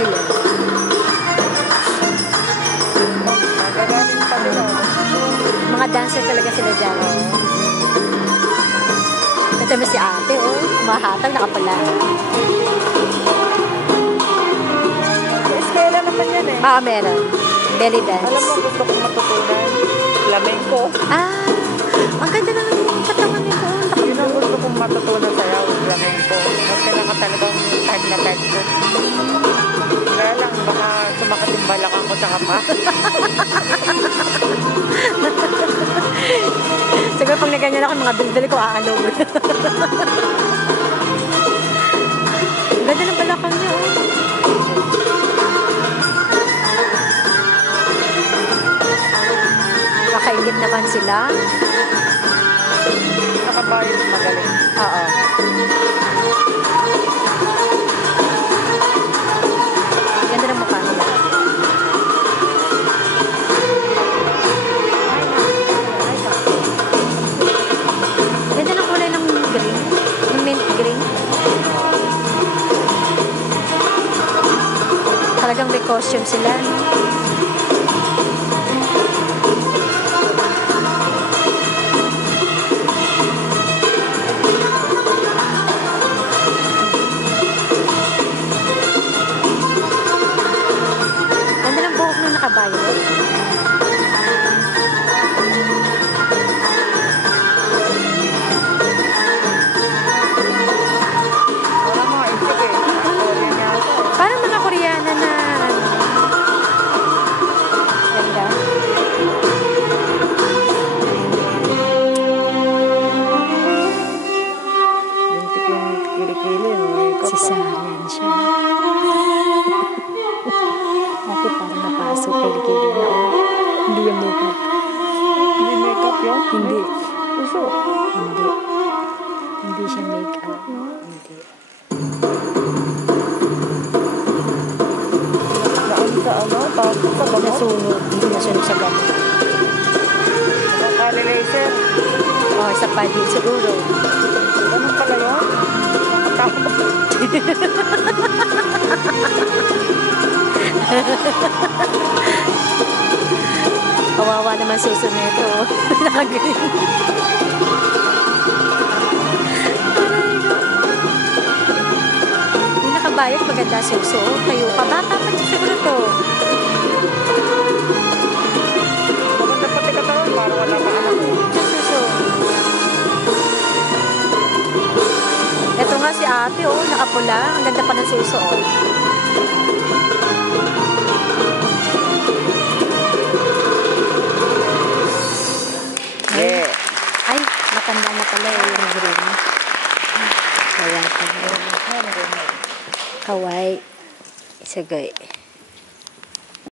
Ayan. Magagaling pa nila. Mga dancer talaga sila dyan. Ito mo si ate, oh. Mahatag, nakapala. Eskwela naman yan eh. Meron. Belly dance. Alam mo, gusto kong matutunan. Flamenco. Ang ganda na ng katawan nito. Yun ang gusto kong matutunan sayaw, flamenco. Kasi talagang tag na tag ko. Kaya lang, baka sumakat yung balakang ko sa kapa. Siguro pag naganyan ako, mga bildali ko aalog. Ang ganda ng balakang niya, oh. Nakaingit naman sila. Nakabayot magaling. Oo. Ganda ng mukha nila. Ganda ng kulay ng green. Yung mint green. Talagang may costume sila, no? Nakabayo. Wala mga isip eh. Korean yata. Parang mga Koreana na ganda. Bintik yung kilikili. Si Sarian siya. Ako parang napasok kilikili na, oh. Hindi yung makeup. Hindi makeup yun? Hindi. Puso? Hindi. Hindi siya makeup. Hindi. Naan sa ano? Tapos sa gamot? Nasunog. Hindi nasunog sa gamot. Nakakalilaser? Oh, isa pa din siguro. Ganun pala yun? Nakakapag. Kawawa naman suso nito. Nakagaling. Yung nakabayot, maganda suso. Tayo pa. Bata pa siguro to. Maganda pati katawan. Parang wala ka anak eh. Suso. Ito nga si ate, oh. Nakapula. Ang ganda pa ng suso, oh. Yeah. Ay, matanda na pala yung green. Kaya pala. Kawaii. Isagay.